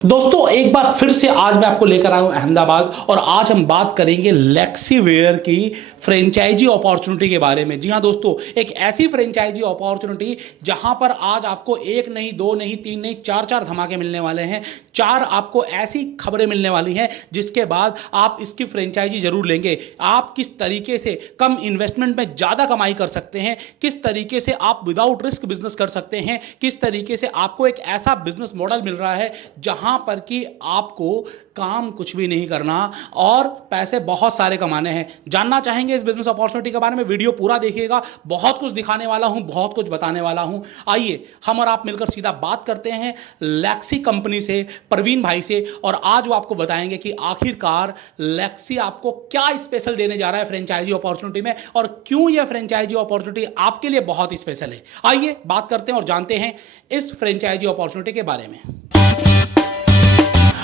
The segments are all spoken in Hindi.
दोस्तों एक बार फिर से आज मैं आपको लेकर आया हूं अहमदाबाद और आज हम बात करेंगे लेक्सीवेयर की फ्रेंचाइजी अपॉर्चुनिटी के बारे में। जी हां दोस्तों, एक ऐसी फ्रेंचाइजी अपॉर्चुनिटी जहां पर आज आपको एक नहीं, दो नहीं, तीन नहीं, चार चार धमाके मिलने वाले हैं। चार आपको ऐसी खबरें मिलने वाली हैं जिसके बाद आप इसकी फ्रेंचाइजी जरूर लेंगे। आप किस तरीके से कम इन्वेस्टमेंट में ज़्यादा कमाई कर सकते हैं, किस तरीके से आप विदाउट रिस्क बिजनेस कर सकते हैं, किस तरीके से आपको एक ऐसा बिजनेस मॉडल मिल रहा है जहां पर कि आपको काम कुछ भी नहीं करना और पैसे बहुत सारे कमाने हैं। जानना चाहेंगे इस बिजनेस अपॉर्चुनिटी के बारे में, वीडियो पूरा देखिएगा। बहुत कुछ दिखाने वाला हूं, बहुत कुछ बताने वाला हूं। आइए हम और आप मिलकर सीधा बात करते हैं लेक्सी कंपनी से, प्रवीण भाई से, और आज वो आपको बताएंगे कि आखिरकार लेक्सी आपको क्या स्पेशल देने जा रहा है फ्रेंचाइजी अपॉर्चुनिटी में और क्यों यह फ्रेंचाइजी अपॉर्चुनिटी आपके लिए बहुत स्पेशल है। आइए बात करते हैं और जानते हैं इस फ्रेंचाइजी अपॉर्चुनिटी के बारे में।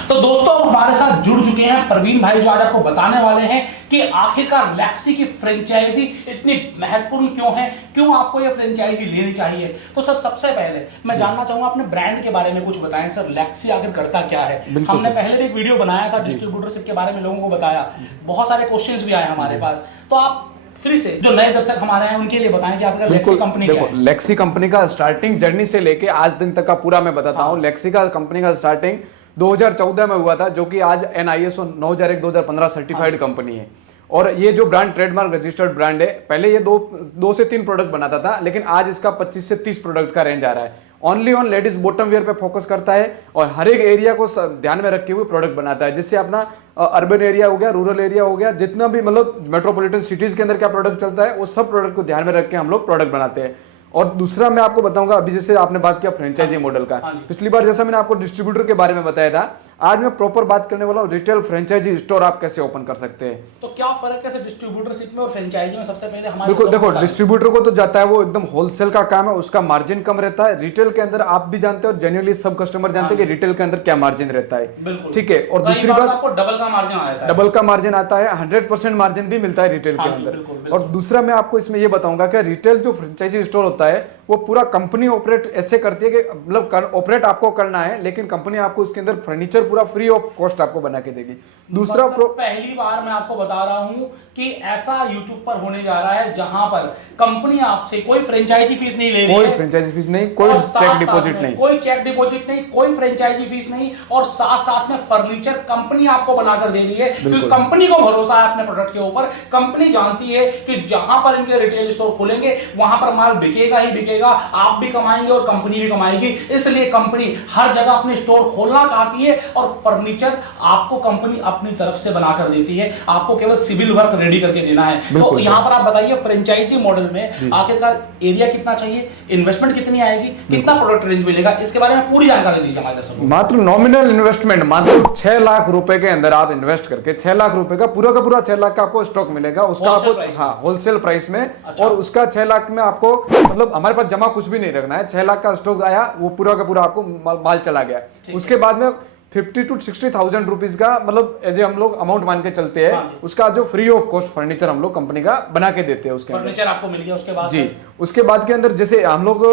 तो दोस्तों हमारे साथ जुड़ चुके हैं प्रवीण भाई, जो आज आपको बताने वाले हैं कि आखिरकार लेक्सी की फ्रेंचाइजी इतनी महत्वपूर्ण क्यों है, क्यों आपको यह फ्रेंचाइजी लेनी चाहिए। तो सर सबसे पहले मैं जानना चाहूंगा अपने ब्रांड के बारे में कुछ बताएं सर, लेक्सी आखिर करता क्या है। हमने पहले भी एक वीडियो बनाया था डिस्ट्रीब्यूटरशिप के बारे में, लोगों को बताया, बहुत सारे क्वेश्चंस भी आए हमारे पास। तो आप फिर से जो नए दर्शक हमारे हैं उनके लिए बताएं कि आपका लेक्सी कंपनी क्या है। लेक्सी कंपनी का स्टार्टिंग जर्नी से लेके आज दिन तक का पूरा मैं बताता हूँ। लेक्सी का कंपनी का स्टार्टिंग 2014 में हुआ था, जो कि आज NISO 9001-2015 सर्टिफाइड कंपनी है। और ये जो ब्रांड ट्रेडमार्क रजिस्टर्ड ब्रांड है, पहले ये दो से तीन प्रोडक्ट बनाता था, लेकिन आज इसका 25 से 30 प्रोडक्ट का रेंज आ रहा है। Only on ladies bottom wear पे फोकस करता है और हर एक एरिया को ध्यान में रखे हुए प्रोडक्ट बनाता है, जिससे अपना अर्बन एरिया हो गया, रूरल एरिया हो गया, जितना भी मतलब मेट्रोपॉलिटन सिटीज के अंदर क्या प्रोडक्ट चलता है, वो सब प्रोडक्ट को ध्यान में रख के हम लोग प्रोडक्ट बनाते हैं। और दूसरा मैं आपको बताऊंगा, अभी जैसे आपने बात किया फ्रेंचाइजी मॉडल का, पिछली बार जैसा मैंने आपको डिस्ट्रीब्यूटर के बारे में बताया था, आज मैं प्रॉपर बात करने वाला हूँ रिटेल फ्रेंचाइजी स्टोर आप कैसे ओपन कर सकते हैं। तो क्या फर्क है डिस्ट्रीब्यूटरशिप में और फ्रेंचाइजी में? सबसे पहले हमारे बिल्कुल देखो, डिस्ट्रीब्यूटर को तो जाता है वो एकदम होलसेल का काम है, उसका मार्जिन कम रहता है। रिटेल के अंदर आप भी जानते हो, जेन्युइनली सब कस्टमर जानते हैं कि रिटेल के अंदर क्या मार्जिन रहता है। ठीक है। और दूसरी बात, आपको डबल का मार्जिन आता है। डबल का मार्जिन आता है, 100% मार्जिन भी मिलता है रिटेल के अंदर। और दूसरा मैं आपको इसमें ये बताऊंगा कि रिटेल जो फ्रेंचाइजी स्टोर होता है वो पूरा कंपनी ऑपरेट ऐसे करती है कि मतलब ऑपरेट आपको करना है, लेकिन कंपनी आपको उसके अंदर फर्नीचर पूरा फ्री ऑफ कॉस्ट आपको बना के देगी। दूसरा पहली बार मैं आपको बता रहा हूं कि ऐसा यूट्यूब पर होने जा रहा है जहां पर कंपनी आपसे कोई फ्रेंचाइजी फीस नहीं ले रही है, कोई फ्रेंचाइजी फीस नहीं, कोई चेक डिपॉजिट नहीं, कोई चेक डिपॉजिट नहीं, कोई फ्रेंचाइजी फीस नहीं, और साथ साथ में फर्नीचर कंपनी आपको बनाकर दे रही है, क्योंकि कंपनी को भरोसा है अपने प्रोडक्ट के ऊपर। कंपनी जानती है कि जहां पर इनके रिटेल स्टोर खोलेंगे वहां पर माल बिकेगा ही बिकेगा, आप भी कमाएंगे और कंपनी भी कमाएगी। इसलिए कंपनी हर जगह अपने स्टोर खोलना चाहती है और फर्नीचर आपको कंपनी अपनी तरफ से बनाकर देती है, आपको केवल सिविल वर्क रेडी करके देना है। तो यहां पर आप बताइए फ्रेंचाइजी मॉडल में आखिरकार एरिया कितना चाहिए, इन्वेस्टमेंट कितनी आएगी, कितना प्रोडक्ट रेंज मिलेगा, इसके बारे में पूरी जानकारी दीजिए हमारे दर्शकों को। मात्र नॉमिनल इन्वेस्टमेंट, मात्र 6 लाख रुपए के अंदर आप इन्वेस्ट करके 6 लाख रुपए का पूरा 6 लाख का आपको स्टॉक मिलेगा, उसका आपको होलसेल प्राइस में। और उसका 6 लाख में आपको मतलब हमारे पास जमा कुछ भी नहीं रखना है। 6 लाख का स्टॉक आया, वो पूरा का पूरा आपको माल चला गया। उसके बाद में 50 to 60,000 रुपीज का मतलब एज ए हम लोग अमाउंट मान के चलते हैं, उसका जो फ्री ऑफ कॉस्ट फर्नीचर हम लोग कंपनी का बना के देते हैं। उसके फर्नीचर आपको मिल गया। उसके बाद जी, उसके बाद के अंदर जैसे हम लोग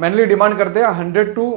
मेनली डिमांड करते हैं 100 to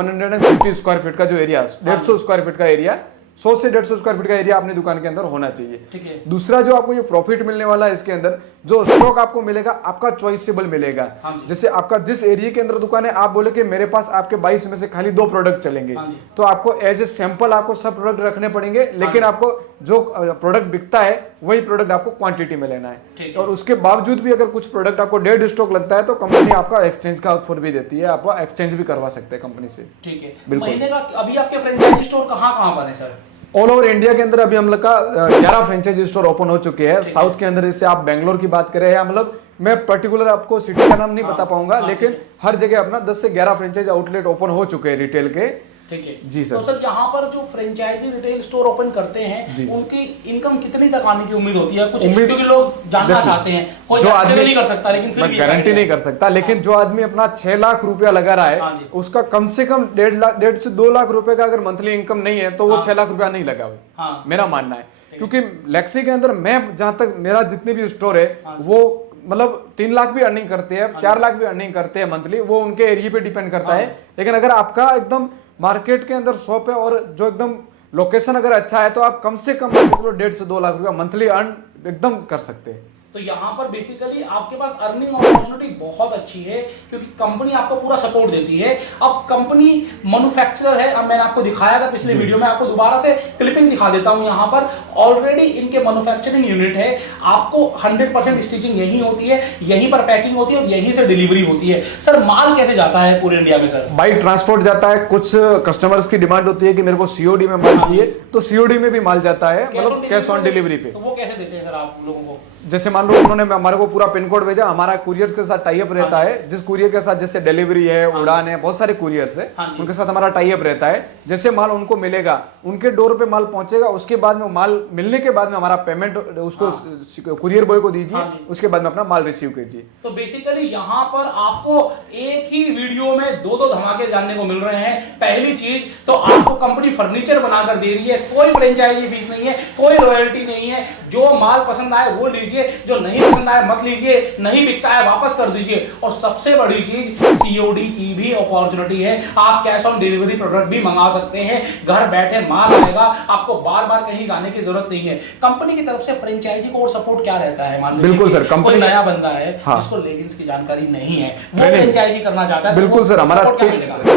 150 स्क्वायर फीट का जो एरिया, 150 स्क्वायर फीट का एरिया, 100 से 150 स्क्वायर फीट का एरिया अपनी दुकान के अंदर होना चाहिए। ठीक है। दूसरा जो आपको ये प्रॉफिट मिलने वाला है, इसके अंदर जो स्टॉक आपको मिलेगा आपका चॉइसेबल मिलेगा। जैसे आपका जिस एरिया के अंदर दुकान है, आप बोले कि मेरे पास आपके 22 में से खाली 2 प्रोडक्ट चलेंगे, तो आपको एज ए सैंपल आपको सब प्रोडक्ट रखने पड़ेंगे, लेकिन आपको जो प्रोडक्ट बिकता है वही प्रोडक्ट आपको क्वांटिटी में लेना है। और उसके बावजूद भी अगर कुछ प्रोडक्ट आपको डेड स्टॉक लगता है तो कंपनी आपका एक्सचेंज का ऑफर भी देती है, आपको एक्सचेंज भी करवा सकते हैं कंपनी से। ठीक है। महीने का अभी आपके फ्रेंचाइजी स्टोर कहां पर है सर? ऑल ओवर इंडिया के अंदर अभी हम लोग का 11 फ्रेंचाइजी स्टोर ओपन हो चुके हैं। साउथ के अंदर जैसे आप बेंगलोर की बात करें, या मतलब मैं पर्टिकुलर आपको सिटी का नाम नहीं बता पाऊंगा, लेकिन हर जगह अपना 10 से 11 फ्रेंचाइजी आउटलेट ओपन हो चुके हैं रिटेल के। ठीक है जी सर। तो सर यहाँ पर जो फ्रेंचाइजी रिटेल स्टोर ओपन करते हैं उनकी इनकम कितनी तक आने की उम्मीद होती है? कुछ क्योंकि लोग जानना चाहते हैं, कोई गारंटी नहीं कर सकता, लेकिन फिर भी गारंटी नहीं कर सकता, लेकिन जो आदमी अपना 6 लाख रुपया लगा रहा है, उसका कम से कम 1.5 से 2 लाख रुपए का अगर मंथली इनकम नहीं है तो वो 6 लाख रुपया नहीं लगा हुआ, मेरा मानना है। क्योंकि लेक्सी के अंदर मैं जहां तक मेरा जितने भी स्टोर है वो मतलब 3 लाख भी अर्निंग करते हैं, 4 लाख भी अर्निंग करते हैं मंथली, वो उनके एरिया पे डिपेंड करता है। लेकिन अगर आपका एकदम मार्केट के अंदर शॉप है और जो एकदम लोकेशन अगर अच्छा है तो आप कम से कम 1.5 से 2 लाख रुपया मंथली अर्न एकदम कर सकते हैं। तो यहाँ पर बेसिकली आपके पास अर्निंग अपॉर्चुनिटी बहुत अच्छी है क्योंकि कंपनी आपको पूरा सपोर्ट देती है। अब कंपनी मैन्युफैक्चरर है, अब मैंने आपको दिखाया था पिछले वीडियो में, आपको दोबारा से क्लिपिंग दिखा देता हूँ। यहाँ पर ऑलरेडी इनके मैन्युफैक्चरिंग यूनिट है, आपको 100% स्टिचिंग यहीं होती है, यहीं पर पैकिंग होती है और यहीं से डिलीवरी होती है। सर माल कैसे जाता है पूरे इंडिया में? सर बाई ट्रांसपोर्ट जाता है, कुछ कस्टमर्स की डिमांड होती है कि मेरे को सीओडी में माल चाहिए, तो सीओडी में भी माल जाता है, मतलब कैश ऑन डिलीवरी पे। तो वो कैसे देते हैं सर आप लोगों को? जैसे मान लो उन्होंने हमारे को पूरा पिन कोड भेजा, हमारा कुरियर के साथ टाई अप रहता है, जिस कुरियर के साथ जैसे डिलीवरी है, उड़ान है, बहुत सारे कुरियर्स है, उनके साथ हमारा टाई अप रहता है। जैसे माल उनको मिलेगा, उनके डोर पे माल पहुंचेगा, उसके बाद में माल मिलने के बाद में हमारा पेमेंट उसको कुरियर बॉय को दीजिए, उसके बाद में अपना माल रिसीव कीजिए। तो बेसिकली यहाँ पर आपको एक ही वीडियो में दो धमाके जानने को मिल रहे हैं। पहली चीज तो आपको कंपनी फर्नीचर बनाकर दे रही है, कोई फ्रेंचाइजी फीस नहीं है, कोई रॉयल्टी नहीं है, जो माल पसंद आए वो लीजिए, जो नहीं पसंद आए मत लीजिए, नहीं बिकता है वापस कर दीजिए। और सबसे बड़ी चीज सीओडी की भी अपॉर्चुनिटी है, आप कैश ऑन डिलीवरी प्रोडक्ट भी मंगा सकते हैं, घर बैठे माल आएगा, आपको बार बार कहीं जाने की जरूरत नहीं है। कंपनी की तरफ से फ्रेंचाइजी को और सपोर्ट क्या रहता है? मान लीजिए बिल्कुल सर, कंपनी नया बंदा है जिसको लेगिंग्स की जानकारी नहीं है, वो फ्रेंचाइजी करना चाहता है, बिल्कुल सर, हमारा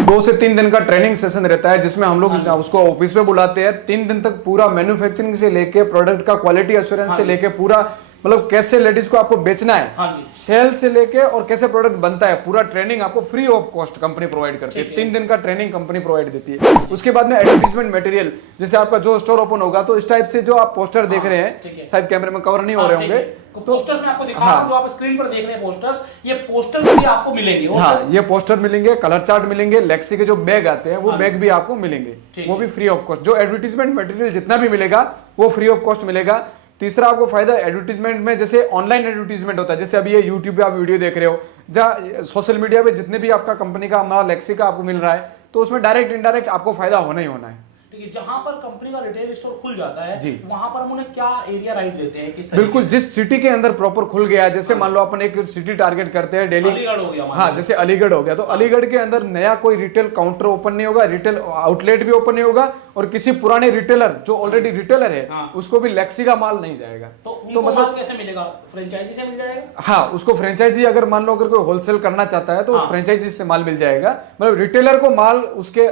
2 से 3 दिन का ट्रेनिंग सेशन रहता है, जिसमें हम लोग उसको ऑफिस पे बुलाते हैं। 3 दिन तक पूरा मैन्युफैक्चरिंग से लेके प्रोडक्ट का क्वालिटी एश्योरेंस से लेके पूरा, मतलब कैसे लेडीज को आपको बेचना है, सेल से लेके और कैसे प्रोडक्ट बनता है, पूरा ट्रेनिंग आपको free of cost company provide करती है। 3 दिन का ट्रेनिंग कंपनी प्रोवाइड देती है। उसके बाद में एडवर्टाइजमेंट मटेरियल, जैसे आपका जो स्टोर ओपन होगा तो इस टाइप से जो आप पोस्टर देख रहे हैं, शायद कैमरे में कवर नहीं हो रहे होंगे, तो पोस्टर्स में आपको दिखा रहा हूं, जो आप स्क्रीन पर देख रहे हैं पोस्टर्स, ये पोस्टर्स भी आपको मिलेंगे। हाँ, ये पोस्टर मिलेंगे, कलर चार्ट मिलेंगे, लेक्सी के जो बैग आते हैं वो बैग भी आपको मिलेंगे, वो भी फ्री ऑफ कॉस्ट। जो एडवर्टाइजमेंट मटेरियल जितना भी मिलेगा वो फ्री ऑफ कॉस्ट मिलेगा। तीसरा आपको फायदा एडवर्टीजमेंट में, जैसे ऑनलाइन एडवर्टीजमेंट होता है, जैसे अभी ये यूट्यूब पे आप वीडियो देख रहे हो, जहाँ सोशल मीडिया पे जितने भी आपका कंपनी का, हमारा लेक्सी का आपको मिल रहा है, तो उसमें डायरेक्ट इनडायरेक्ट आपको फायदा होना ही होना है। जहां पर कंपनी का रिटेल स्टोर खुल जाता है वहां पर हम उन्हें क्या एरिया राइट देते हैं, किस बिल्कुल, जिस सिटी के अंदर प्रॉपर खुल गया, जैसे मान लो अपन एक सिटी टारगेट करते हैं दिल्ली, अलीगढ़ हो गया, हाँ जैसे अलीगढ़ हो गया, तो अलीगढ़ के अंदर नया कोई रिटेल काउंटर ओपन नहीं होगा, रिटेल आउटलेट भी ओपन नहीं होगा, और किसी पुराने रिटेलर जो ऑलरेडी रिटेलर है उसको भी लेक्सी का माल नहीं जाएगा। तो मतलब कैसे मिलेगा? फ्रेंचाइजी से मिल जाएगा? हाँ, उसको फ्रेंचाइजी, अगर मान लो अगर कोई होलसेल करना चाहता है तो फ्रेंचाइजी से माल मिल जाएगा। मतलब रिटेलर को माल उसके,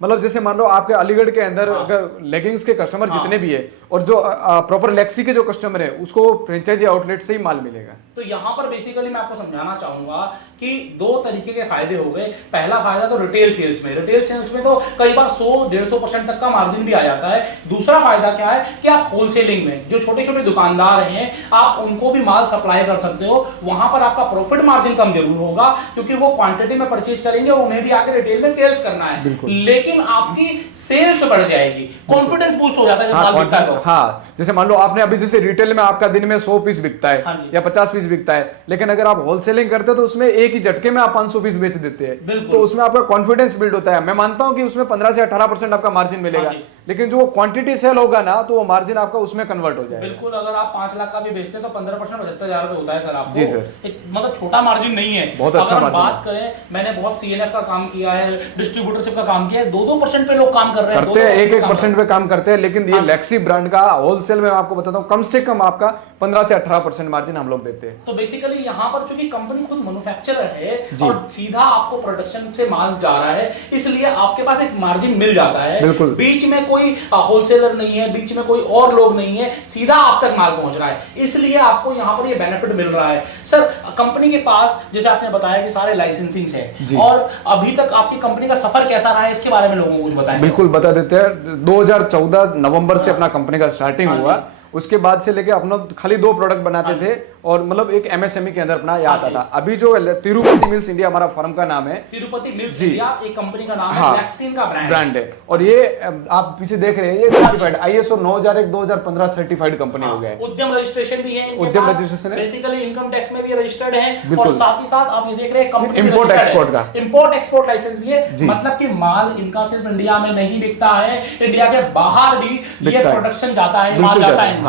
मतलब जैसे मान लो आपके अलीगढ़ के अंदर अगर लेगिंग्स के कस्टमर जितने भी है और जो प्रॉपर लेक्सी के जो कस्टमर है, उसको फ्रेंचाइजी आउटलेट से ही माल मिलेगा। तो यहाँ पर बेसिकली मैं आपको समझाना चाहूंगा कि 2 तरीके के फायदे हो गए। पहला फायदा तो रिटेल सेल्स में, रिटेल सेल्स में तो कई बार 100-150% तक का मार्जिन भी आ जाता है। दूसरा फायदा क्या है कि आप होलसेलिंग में, जो छोटे छोटे दुकानदार हैं, आप उनको भी माल सप्लाई कर सकते हो। वहां पर आपका प्रॉफिट मार्जिन कम जरूर होगा क्योंकि वो क्वांटिटी में परचेज करेंगे और उन्हें भी आके रिटेल में सेल्स करना है, लेकिन आपकी सेल्स बढ़ जाएगी, कॉन्फिडेंस बूस्ट हो जाता है जब माल बिकता है तो। हाँ, जैसे मान लो आपने अभी जैसे रिटेल में आपका दिन में 100 पीस बिकता है या 50 पीस बिकता है, लेकिन अगर आप होलसेलिंग करते हो तो उसमें एक ही झटके में आप 500 पीस बेच देते हैं, तो उसमें आपका कॉन्फिडेंस बिल्ड होता है। मैं मानता हूं कि उसमें 15 से 18% आपका मार्जिन मिलेगा, लेकिन जो क्वांटिटी सेल होगा ना तो वो मार्जिन आपका उसमें कन्वर्ट हो जाएगा। बिल्कुल, अगर आप 5 लाख का भी बेचते हैं तो 15% 75,000 रुपए होता है सर आपको। जी सर, मतलब छोटा मार्जिन नहीं है, बहुत अच्छा अगर मार्जिन। बात करें, मैंने बहुत सीएनएफ का काम किया है, डिस्ट्रीब्यूटरशिप का काम किया है, 2-2% पे लोग काम कर रहे हैं, 1-1% पे काम करते हैं, लेकिन ये लेक्सी ब्रांड का होलसेल में आपको बताता हूं कम से कम आपका 15 से 18% मार्जिन हम लोग देते हैं। तो बेसिकली यहाँ पर चूंकि कंपनी खुद मैन्युफैक्चरर है और सीधा आपको प्रोडक्शन से माल जा रहा है, इसलिए आपके पास एक मार्जिन मिल जाता है। बीच में कोई होलसेलर नहीं है, बीच में कोई और लोग नहीं है, सीधा आप तक माल पहुंच रहा है, इसलिए आपको यहाँ पर ये बेनिफिट मिल रहा है। सर कंपनी के पास जैसे आपने बताया कि सारे लाइसेंसिंग है, और अभी तक आपकी कंपनी का सफर कैसा रहा है इसके बारे में लोगों को कुछ बताएं। बिल्कुल बता देते हैं। 2014 नवंबर से अपना कंपनी का स्टार्टिंग हुआ, उसके बाद से लेके अपना खाली 2 प्रोडक्ट बनाते थे और मतलब एक एमएसएमई के अंदर अपना ये आता था। अभी जो तिरुपति मिल्स इंडिया हमारा फर्म का नाम है, तिरुपति मिल्स इंडिया एक कंपनी का नाम है, लेक्सिन का ब्रांड है, और ये आप पीछे देख रहे हैं ये सर्टिफाइड ISO 9001-2015 सर्टिफाइड कंपनी हो गया है। उद्यम रजिस्ट्रेशन भी है, उद्यम रजिस्ट्रेशन है, बेसिकली इनकम टैक्स में भी रजिस्टर्ड है, और साथ ही साथ आप ये देख रहे हैं कंपनी इंपोर्ट एक्सपोर्ट का, इंपोर्ट एक्सपोर्ट लाइसेंस भी है। मतलब कि माल इनका सिर्फ इंडिया में नहीं बिकता है, इंडिया के बाहर भी ये प्रोडक्शन जाता है, माल जाता है,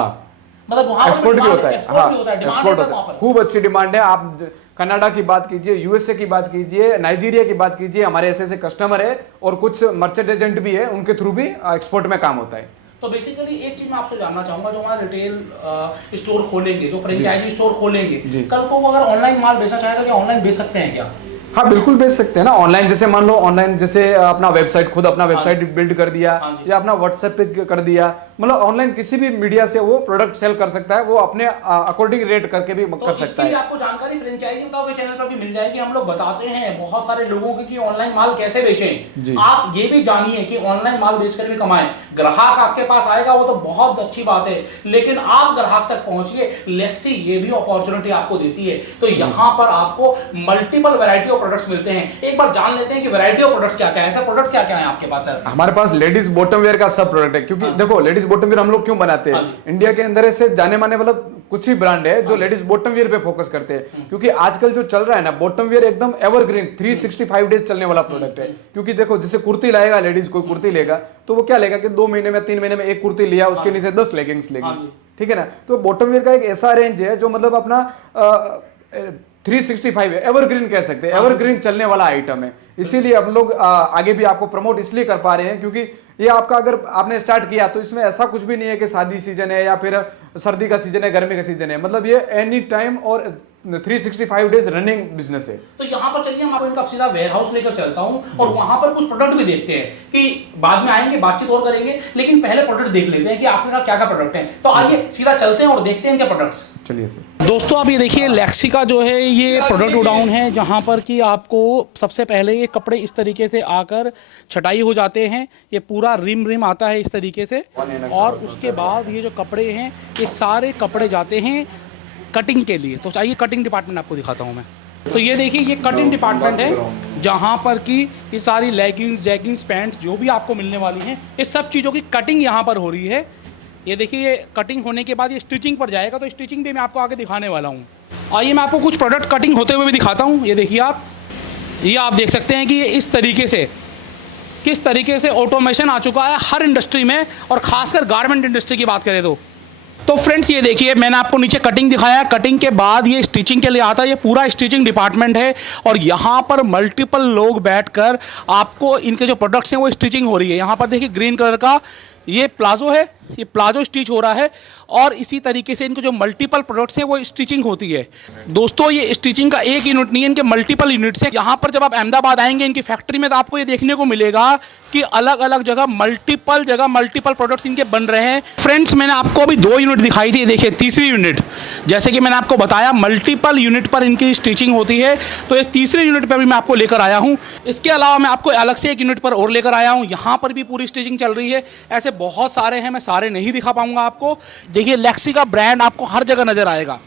मतलब वहां एक्सपोर्ट भी होता है। हाँ, एक्सपोर्ट होता है, खूब अच्छी डिमांड है। आप कनाडा की बात कीजिए, यूएसए की बात कीजिए, नाइजीरिया की बात कीजिए, हमारे ऐसे ऐसे कस्टमर है और कुछ मर्चेंट एजेंट भी है, उनके थ्रू भी एक्सपोर्ट में काम होता है। तो बेसिकली एक चीज मैं आपसे जानना चाहूंगा, जो हमारा रिटेल स्टोर खोलेंगे, जो फ्रेंचाइजी स्टोर खोलेंगे, कल को वो अगर ऑनलाइन माल बेचना चाहे तो क्या ऑनलाइन बेच सकते हैं क्या? हाँ बिल्कुल बेच सकते हैं ना ऑनलाइन। जैसे मान लो ऑनलाइन जैसे अपना वेबसाइट, खुद अपना वेबसाइट बिल्ड कर दिया या अपना व्हाट्सएप पे कर दिया, मतलब ऑनलाइन किसी भी मीडिया से वो प्रोडक्ट सेल कर सकता है, वो अपने अकॉर्डिंग रेट करके भी कर सकता है। आपको जानकारी फ्रेंचाइजी बताओ के चैनल पर भी मिल जाएगी। हम लोग बताते हैं बहुत सारे लोगों की कि ऑनलाइन माल कैसे बेचें। आप ये भी जानिए कि ऑनलाइन माल बेचकर भी कमाएं। ग्राहक आपके पास आएगा वो तो बहुत अच्छी बात है, लेकिन आप ग्राहक तक पहुंचिए। लेक्सी ये भी अपॉर्चुनिटी आपको देती है। तो यहाँ पर आपको मल्टीपल वैरायटी ऑफ प्रोडक्ट्स मिलते हैं। एक बार जान लेते हैं कि वैरायटी ऑफ प्रोडक्ट्स क्या क्या है। सर प्रोडक्ट्स क्या क्या है आपके पास? सर हमारे पास लेडीज बॉटम वेयर का सब प्रोडक्ट है, क्योंकि देखो लेडीज बॉटम वेयर हम लोग क्यों बनाते हैं, इंडिया के अंदर ऐसे जाने माने मतलब कुछ ही ब्रांड है जो लेडीज बॉटम वेयर पे फोकस करते हैं, क्योंकि आजकल जो चल रहा है ना बॉटम वेयर एकदम एवरग्रीन 365 डेज चलने वाला प्रोडक्ट है। क्योंकि देखो जैसे कुर्ती लाएगा लेडीज, कोई कुर्ती लेगा तो वो क्या लेगा कि 2 महीने में 3 महीने में एक कुर्ती लिया, उसके नीचे 10 लेगिंग्स लेगी, ठीक है ना। तो बॉटम वेयर का एक ऐसा रेंज है जो मतलब अपना 365 है, एवरग्रीन कह सकते हैं, एवरग्रीन चलने वाला आइटम है। इसीलिए हम लोग आगे भी आपको प्रमोट इसलिए कर पा रहे हैं क्योंकि ये आपका अगर आपने स्टार्ट किया तो इसमें ऐसा कुछ भी नहीं है कि शादी सीजन है या फिर सर्दी का सीजन है, गर्मी का सीजन है, मतलब ये एनी टाइम और 365 डेज रनिंग बिजनेस है। तो यहाँ पर चलिए हम आपको इनका सीधा वेयर हाउस लेकर चलता हूँ और वहां पर कुछ प्रोडक्ट भी देखते हैं, कि बाद में आएंगे बातचीत और करेंगे, लेकिन पहले प्रोडक्ट देख लेते हैं कि आपके क्या क्या प्रोडक्ट हैं। तो आइए सीधा चलते हैं और देखते हैं इनके प्रोडक्ट्स। चलिए सर। दोस्तों आप ये देखिए लेक्सी का जो है ये प्रोडक्ट गोडाउन है, जहाँ पर कि आपको सबसे पहले ये कपड़े इस तरीके से आकर छटाई हो जाते हैं। ये पूरा रिम आता है इस तरीके से, और उसके बाद ये जो कपड़े हैं ये सारे कपड़े जाते हैं कटिंग के लिए। तो चाहिए कटिंग डिपार्टमेंट आपको दिखाता हूँ मैं। तो ये देखिए ये कटिंग डिपार्टमेंट है, जहाँ पर कि ये सारी लेगिंग्स, जैगिंग्स, पैंट्स जो भी आपको मिलने वाली हैं, इस सब चीज़ों की कटिंग यहाँ पर हो रही है। ये देखिए ये कटिंग होने के बाद ये स्टिचिंग पर जाएगा, तो स्टिचिंग भी मैं आपको आगे दिखाने वाला हूँ। आइए मैं आपको कुछ प्रोडक्ट कटिंग होते हुए भी दिखाता हूँ। ये देखिए आप देख सकते हैं कि ये इस तरीके से किस तरीके से ऑटोमेशन आ चुका है हर इंडस्ट्री में, और खासकर गारमेंट इंडस्ट्री की बात करें तो फ्रेंड्स ये देखिए मैंने आपको नीचे कटिंग दिखाया, कटिंग के बाद ये स्टिचिंग के लिए आता है। ये पूरा स्टिचिंग डिपार्टमेंट है और यहाँ पर मल्टीपल लोग बैठकर आपको इनके जो प्रोडक्ट्स हैं वो स्टिचिंग हो रही है। यहाँ पर देखिए ग्रीन कलर का ये प्लाजो है, ये प्लाजो स्टिच हो रहा है, और इसी तरीके से इनके जो मल्टीपल प्रोडक्ट्स हैं वो स्टिचिंग होती है। दोस्तों ये स्टिचिंग का एक यूनिट नहीं है, इनके मल्टीपल यूनिट्स हैं। यहाँ पर जब आप अहमदाबाद आएंगे इनकी फैक्ट्री में तो आपको ये देखने को मिलेगा कि अलग अलग जगह मल्टीपल प्रोडक्ट्स इनके बन रहे हैं। फ्रेंड्स मैंने आपको अभी 2 यूनिट दिखाई थी, देखिए तीसरी यूनिट, जैसे कि मैंने आपको बताया मल्टीपल यूनिट पर इनकी स्टिचिंग होती है, तो ये तीसरे यूनिट पर भी मैं आपको लेकर आया हूँ। इसके अलावा मैं आपको अलग से एक यूनिट पर और लेकर आया हूँ, यहाँ पर भी पूरी स्टिचिंग चल रही है। ऐसे बहुत सारे हैं, मैं सारे नहीं दिखा पाऊंगा आपको। देखिए लेक्सी का ब्रांड आपको हर जगह नजर आएगा।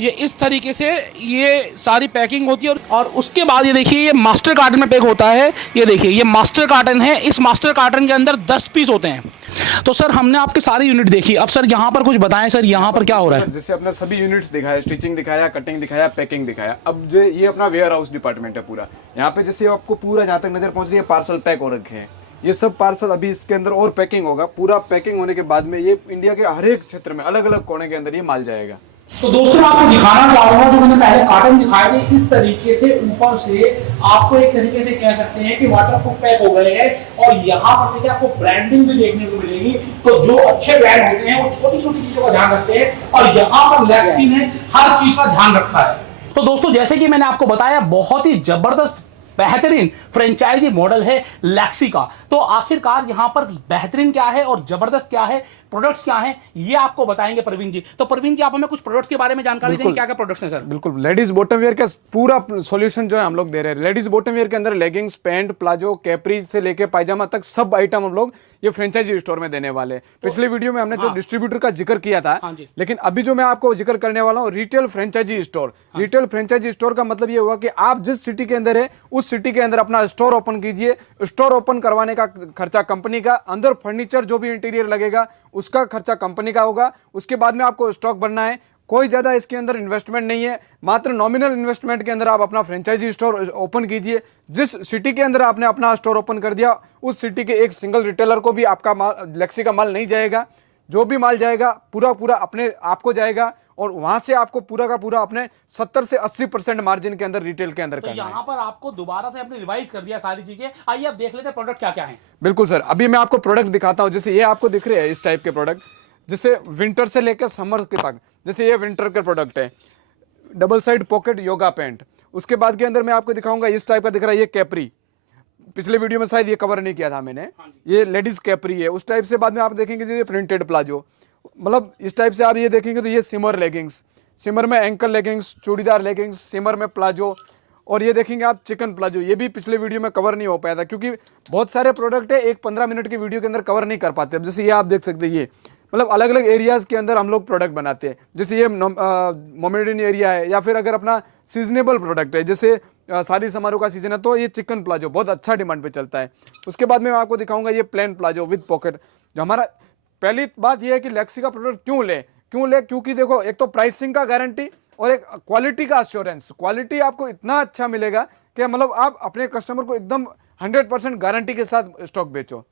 ये इस तरीके से ये सारी पैकिंग होती है, और उसके बाद ये देखिए ये मास्टर कार्टन में पैक होता है। ये देखिए ये मास्टर कार्टन है, इस मास्टर कार्टन के अंदर 10 पीस होते हैं। तो सर हमने आपके सारी यूनिट देखी, अब सर यहाँ पर कुछ बताएं सर, यहाँ पर क्या हो रहा है? जैसे अपने सभी यूनिट्स दिखाया, स्टिचिंग दिखाया, कटिंग दिखाया, पैकिंग दिखाया। अब जो ये अपना वेयर हाउस डिपार्टमेंट है पूरा, यहाँ पे जैसे आपको पूरा जहाँ तक नजर पहुंच रही है पार्सल पैक हो रखे हैं। ये सब पार्सल अभी इसके अंदर और पैकिंग होगा। पूरा पैकिंग होने के बाद में ये इंडिया के हर एक क्षेत्र में अलग अलग कोने के अंदर ये माल जाएगा। तो दोस्तों मैं आपको दिखाना चाहूंगा, जो मैंने पहले कार्टन दिखाए थे इस तरीके से ऊपर से आपको एक तरीके से कह सकते हैं कि वाटरप्रूफ पैक हो गए हैं, और यहाँ पर देखिए आपको ब्रांडिंग भी देखने को मिलेगी। तो जो अच्छे ब्रांड होते हैं वो छोटी छोटी चीजों का ध्यान रखते हैं, और यहाँ पर लेक्सी ने हर चीज का ध्यान रखा है। तो दोस्तों जैसे कि मैंने आपको बताया बहुत ही जबरदस्त बेहतरीन फ्रेंचाइजी मॉडल है लेक्सी का। तो आखिरकार यहाँ पर बेहतरीन क्या है और जबरदस्त क्या है, प्रोडक्ट्स क्या हैं, ये आपको बताएंगे प्रवीण जी। तो प्रवीण जी आप हमें कुछ प्रोडक्ट्स के बारे में जानकारी देंगे, क्या क्या प्रोडक्ट्स हैं सर? बिल्कुल, लेडीज बॉटम वेयर का पूरा सॉल्यूशन जो है हम लोग दे रहे हैं। लेडीज बॉटम वेयर के अंदर लेगिंग्स, पैंट, प्लाजो, कैपरी से लेके पायजामा तक सब आइटम हम लोग ये फ्रेंचाइजी स्टोर में देने वाले हैं। पिछले वीडियो में हमने जो डिस्ट्रीब्यूटर का जिक्र किया था, लेकिन अभी जो मैं आपको जिक्र करने वाला हूँ retail franchisee store. Retail franchisee store का मतलब ये हुआ कि आप जिस सिटी के अंदर है उस सिटी के अंदर अपना स्टोर ओपन कीजिए। स्टोर ओपन करवाने का खर्चा कंपनी का, अंदर फर्नीचर जो भी इंटीरियर लगेगा उसका खर्चा कंपनी का होगा। उसके बाद में आपको स्टॉक बनना है, कोई ज्यादा इसके अंदर इन्वेस्टमेंट नहीं है, मात्र नॉमिनल इन्वेस्टमेंट के अंदर आप अपना फ्रेंचाइजी स्टोर ओपन कीजिए। जिस सिटी के अंदर आपने अपना स्टोर ओपन कर दिया उस सिटी के एक सिंगल रिटेलर को भी आपका लेक्सी का माल नहीं जाएगा। जो भी माल जाएगा पूरा अपने आपको जाएगा, और वहां से आपको पूरा का पूरा अपने 70 से 80% मार्जिन के अंदर रिटेल के अंदर तो करना है। यहाँ पर आपको दोबारा से अपने रिवाइज कर दिया सारी चीजें। आइए अब देख लेते हैं प्रोडक्ट क्या क्या है। बिल्कुल सर, अभी मैं आपको प्रोडक्ट दिखाता हूं। जैसे ये आपको दिख रहे हैं इस टाइप के प्रोडक्ट, जैसे विंटर से लेकर समर के तक। जैसे ये विंटर के प्रोडक्ट है, double side pocket yoga pant. उसके बाद के अंदर मैं आपको दिखाऊंगा इस टाइप का दिख रहा है, ये कैपरी। पिछले वीडियो में शायद ये कवर नहीं किया था मैंने, ये लेडीज कैपरी है उस टाइप से। बाद में आप देखेंगे ये प्रिंटेड प्लाजो, मतलब इस टाइप से आप ये देखेंगे तो ये सिमर लेगिंग्स, सिमर में एंकल लेगिंग्स, चूड़ीदार लेगिंग्स, सिमर में प्लाजो। और ये देखेंगे आप चिकन प्लाजो, ये भी पिछले वीडियो में कवर नहीं हो पाया था क्योंकि बहुत सारे प्रोडक्ट है एक 15 मिनट की वीडियो के अंदर कवर नहीं कर पाते। अब जैसे ये आप देख सकते हैं, ये मतलब अलग अलग एरियाज के अंदर हम लोग प्रोडक्ट बनाते हैं। जैसे ये मोमेडियन एरिया है, या फिर अगर अपना सीजनेबल प्रोडक्ट है जैसे शादी समारोह का सीजन है तो ये चिकन प्लाजो बहुत अच्छा डिमांड पे चलता है। उसके बाद में मैं आपको दिखाऊंगा ये प्लेन प्लाजो विद पॉकेट। जो हमारा पहली बात ये है कि लेक्सी का प्रोडक्ट क्यों ले, क्योंकि देखो एक तो प्राइसिंग का गारंटी और एक क्वालिटी का अश्योरेंस। क्वालिटी आपको इतना अच्छा मिलेगा कि मतलब आप अपने कस्टमर को एकदम 100% गारंटी के साथ स्टॉक बेचो।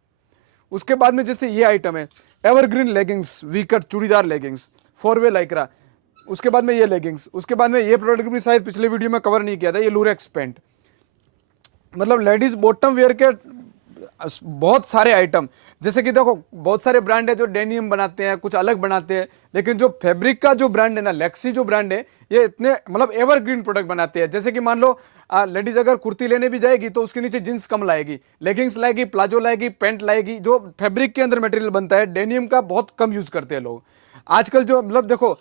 उसके बाद में जैसे ये आइटम है एवरग्रीन लेगिंग्स, वीकट चूड़ीदार लेगिंग्स, 4-वे लाइक्रा। उसके बाद में ये लेगिंग्स। उसके बाद में ये प्रोडक्ट भी शायद पिछले वीडियो में कवर नहीं किया था, ये लूरेक्स पैंट। मतलब लेडीज बॉटम वेयर के बहुत सारे आइटम। जैसे कि देखो बहुत सारे ब्रांड है जो डेनियम बनाते हैं, कुछ अलग बनाते हैं, लेकिन जो फैब्रिक का जो ब्रांड है ना, लेक्सी जो ब्रांड है, ये इतने मतलब एवरग्रीन प्रोडक्ट बनाते हैं। जैसे कि मान लो लेडीज अगर कुर्ती लेने भी जाएगी तो उसके नीचे जींस कम लाएगी, लेगिंग्स लाएगी, प्लाजो लाएगी, पैंट लाएगी। जो फैब्रिक के अंदर मटेरियल बनता है डेनियम का बहुत कम यूज करते हैं लोग आजकल। जो मतलब देखो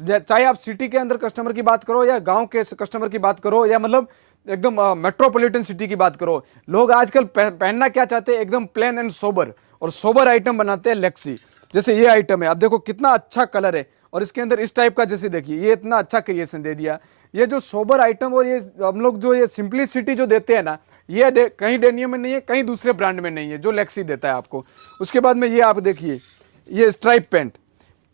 चाहे आप सिटी के अंदर कस्टमर की बात करो या गांव के कस्टमर की बात करो या मतलब एकदम मेट्रोपॉलिटन सिटी की बात करो, लोग आजकल पहनना क्या चाहते हैं, एकदम प्लेन एंड सोबर, और सोबर आइटम बनाते हैं लेक्सी। जैसे ये आइटम है, आप देखो कितना अच्छा कलर है और इसके अंदर इस टाइप का, जैसे देखिए ये इतना अच्छा क्रिएशन दे दिया। ये जो सोबर आइटम और ये हम लोग जो ये सिंपलिसिटी जो देते हैं ना, ये कहीं डेनियम में नहीं है, कहीं दूसरे ब्रांड में नहीं है जो लेक्सी देता है आपको। उसके बाद में ये आप देखिए ये stripe pant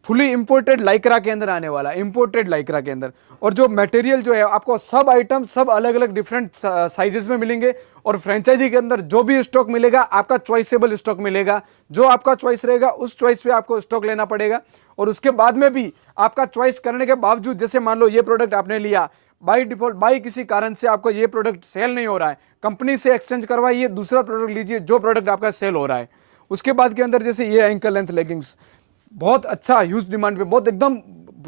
fully imported Lycra के अंदर आने वाला, इंपोर्टेड लाइक्रा के अंदर। और जो मटेरियल जो है आपको सब आइटम सब अलग अलग डिफरेंट साइजेस में मिलेंगे। और फ्रेंचाइजी के अंदर जो भी स्टॉक मिलेगा आपका चॉइसेबल स्टॉक मिलेगा, जो आपका चॉइस रहेगा उस चॉइस पे आपको स्टॉक लेना पड़ेगा। और उसके बाद में भी आपका चॉइस करने के बावजूद, जैसे मान लो ये प्रोडक्ट आपने लिया बाई डिफॉल्ट, बाई किसी कारण से आपको ये प्रोडक्ट सेल नहीं हो रहा है, कंपनी से एक्सचेंज करवाइए, दूसरा प्रोडक्ट लीजिए जो प्रोडक्ट आपका सेल हो रहा है। उसके बाद के अंदर जैसे ये एंकल लेंथ लेगिंग्स, बहुत अच्छा ह्यूज डिमांड पे, बहुत एकदम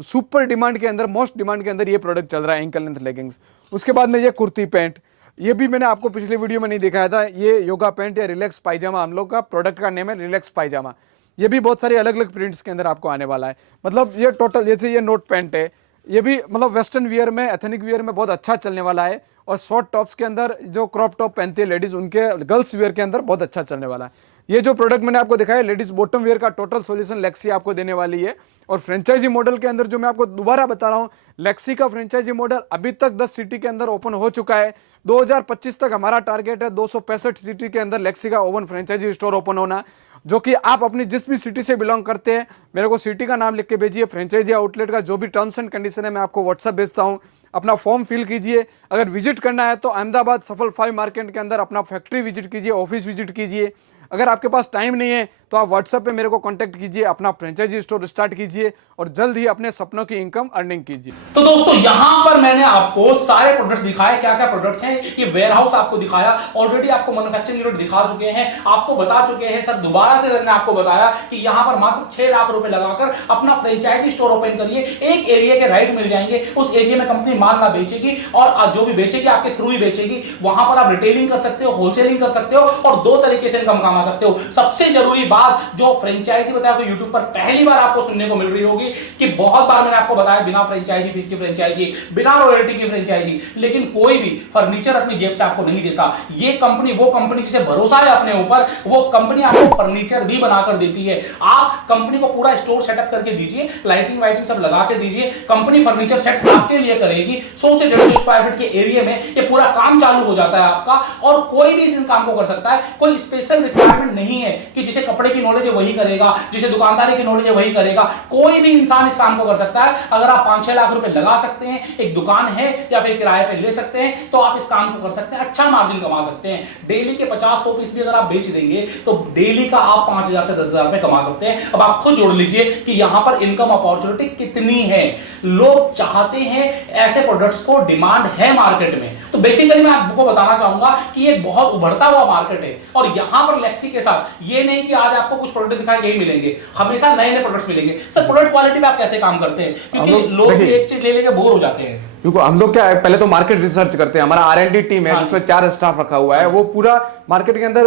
सुपर डिमांड के अंदर, मोस्ट डिमांड के अंदर ये प्रोडक्ट चल रहा है एंकल लेंथ लेगिंग्स। उसके बाद में ये कुर्ती पैंट, ये भी मैंने आपको पिछले वीडियो में नहीं दिखाया था, ये योगा पैंट या रिलैक्स पायजामा, हम लोग का प्रोडक्ट का नेम है रिलैक्स पायजामा। ये भी बहुत सारे अलग अलग प्रिंट्स के अंदर आपको आने वाला है। मतलब ये टोटल, जैसे ये नोट पैंट है, ये भी मतलब वेस्टर्न वियर में, एथनिक वियर में बहुत अच्छा चलने वाला है। और शॉर्ट टॉप्स के अंदर जो क्रॉप टॉप पहनती है लेडीज, उनके गर्ल्स वियर के अंदर बहुत अच्छा चलने वाला है। ये जो प्रोडक्ट मैंने आपको दिखाया लेडीज बॉटम वेयर का टोटल सॉल्यूशन लेक्सी आपको देने वाली है। और फ्रेंचाइजी मॉडल के अंदर जो मैं आपको दोबारा बता रहा हूं, लेक्सी का फ्रेंचाइजी मॉडल अभी तक 10 सिटी के अंदर ओपन हो चुका है। 2025 तक हमारा टारगेट है 265 सिटी के अंदर लेक्सी का ओपन फ्रेंचाइजी स्टोर ओपन होना। जो कि आप अपनी जिस भी सिटी से बिलोंग करते हैं, मेरे को सिटी का नाम लिख के भेजिए, फ्रेंचाइजी आउटलेट का जो भी टर्म्स एंड कंडीशन है मैं आपको व्हाट्सएप भेजता हूं, अपना फॉर्म फिल कीजिए। अगर विजिट करना है तो अहमदाबाद सफल 5 मार्केट के अंदर अपना फैक्ट्री विजिट कीजिए, ऑफिस विजिट कीजिए। अगर आपके पास टाइम नहीं है तो आप व्हाट्सएप पे मेरे को कांटेक्ट कीजिए, अपना फ्रेंचाइजी स्टोर स्टार्ट कीजिए और जल्द ही अपने सपनों की इनकम अर्निंग कीजिए। तो दोस्तों यहां पर मैंने आपको सारे प्रोडक्ट्स दिखाए, क्या क्या प्रोडक्ट्स हैं, ये वेयरहाउस आपको दिखाया, ऑलरेडी आपको मैन्युफैक्चरिंग यूनिट दिखा चुके हैं, आपको बता चुके हैं। सर दोबारा से मैंने आपको बताया कि यहां पर मात्र 6 लाख रुपए लगाकर अपना फ्रेंचाइजी स्टोर ओपन करिए, एक एरिया के राइट मिल जाएंगे, उस एरिया में कंपनी माल ना बेचेगी और जो भी बेचेगी आपके थ्रू ही बेचेगी। वहां पर आप रिटेलिंग कर सकते हो, होलसेलिंग कर सकते हो और 2 तरीके से इनकम कमा सकते हो। सबसे जरूरी बात जो फ्रेंचाइजी बताया आपको यूट्यूब पर पहली बार आपको सुनने को मिल रही होगी कि बहुत बार मैंने आपको बताया बिना फ्रेंचाइजी फीस की फ्रेंचाइजी, बिना रॉयल्टी की फ्रेंचाइजी, लेकिन कोई भी फर्नीचर अपनी जेब से आपको नहीं देता। ये कंपनी वो कंपनी जिसे भरोसा है अपने ऊपर, वो कंपनी आपको फर्नीचर भी बनाकर देती है। आप कंपनी को पूरा स्टोर सेटअप करके दीजिए, लाइटिंग वाइटिंग सब लगा के दीजिए, कंपनी फर्नीचर सेट आपके लिए करेगी। 100 से 150 स्क्वायर फीट के एरिया में ये पूरा काम चालू हो जाता है आपका और कोई भी इस काम को कर सकता है। कोई स्पेशल रिक्वायरमेंट नहीं है कि जिसे कपड़े कपड़े की नॉलेज है वही करेगा, जिसे दुकानदारी की नॉलेज है वही करेगा। कोई भी इंसान इस काम को कर सकता है। अगर आप 5-6 लाख रुपए लगा सकते हैं, एक दुकान है या फिर किराए पे ले सकते हैं, तो आप इस काम को कर सकते हैं, अच्छा मार्जिन कमा सकते हैं। डेली के 50-100 पीस भी अगर आप बेच देंगे तो डेली का आप 5,000 से 10,000 रुपए कमा सकते हैं। अब आप खुद जोड़ लीजिए कि यहां पर इनकम अपॉर्चुनिटी कितनी है। लोग चाहते हैं ऐसे प्रोडक्ट्स को, डिमांड है मार्केट में। तो बेसिकली मैं आपको बताना चाहूंगा कि ये बहुत उभरता हुआ मार्केट है। और यहां पर लेक्सी के साथ ये नहीं कि आज आपको कुछ प्रोडक्ट दिखाए यही मिलेंगे, हमेशा नए नए प्रोडक्ट्स मिलेंगे। सर प्रोडक्ट क्वालिटी पे आप कैसे काम करते हैं, क्योंकि लोग भी एक चीज ले लेके बोर हो जाते हैं। देखो हम लोग क्या है, पहले तो मार्केट रिसर्च करते हैं। हमारा R&D टीम है जिसमें 4 स्टाफ रखा हुआ है, वो पूरा मार्केट के अंदर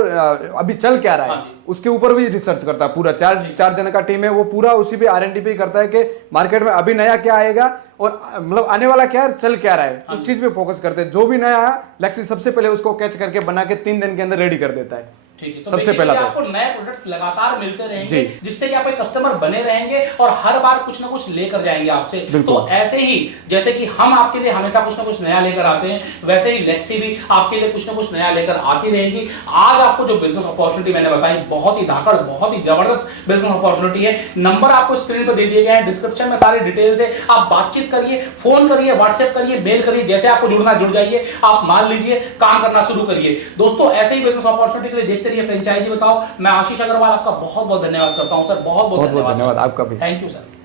अभी चल क्या रहा है उसके ऊपर भी रिसर्च करता है। पूरा 4 जन का टीम है, वो पूरा उसी पे R&D पे करता है कि मार्केट में अभी नया क्या आएगा और मतलब आने वाला क्या है, चल क्या रहा है, उस चीज पे फोकस करते हैं। जो भी नया है लेक्सी सबसे पहले उसको कैच करके बना के 3 दिन के अंदर रेडी कर देता है। ठीक है, तो सबसे पहला तो आपको नए प्रोडक्ट्स लगातार मिलते रहेंगे, जिससे कि आपके कस्टमर बने रहेंगे और हर बार कुछ ना कुछ लेकर जाएंगे आपसे। तो ऐसे ही जैसे कि हम आपके लिए हमेशा कुछ ना कुछ नया लेकर आते हैं, वैसे ही लेक्सी भी आपके लिए कुछ ना कुछ नया लेकर आती रहेगी। आज आपको जो बिजनेस अपॉर्चुनिटी मैंने बताई, बहुत ही धाकड़, बहुत ही जबरदस्त बिजनेस अपॉर्चुनिटी है। नंबर आपको स्क्रीन पर दे दिए गए हैं, डिस्क्रिप्शन में सारी डिटेल्स है। आप बातचीत करिए, फोन करिए, व्हाट्सएप करिए, मेल करिए, जैसे आपको जुड़ना जुड़ जाइए। आप मान लीजिए, काम करना शुरू करिए। दोस्तों ऐसे ही बिजनेस अपॉर्चुनिटी के लिए देखते रहिए फ्रेंचाइजी बताओ। मैं आशीष अग्रवाल आपका बहुत बहुत धन्यवाद करता हूं सर, बहुत बहुत धन्यवाद आपका भी। Thank you sir.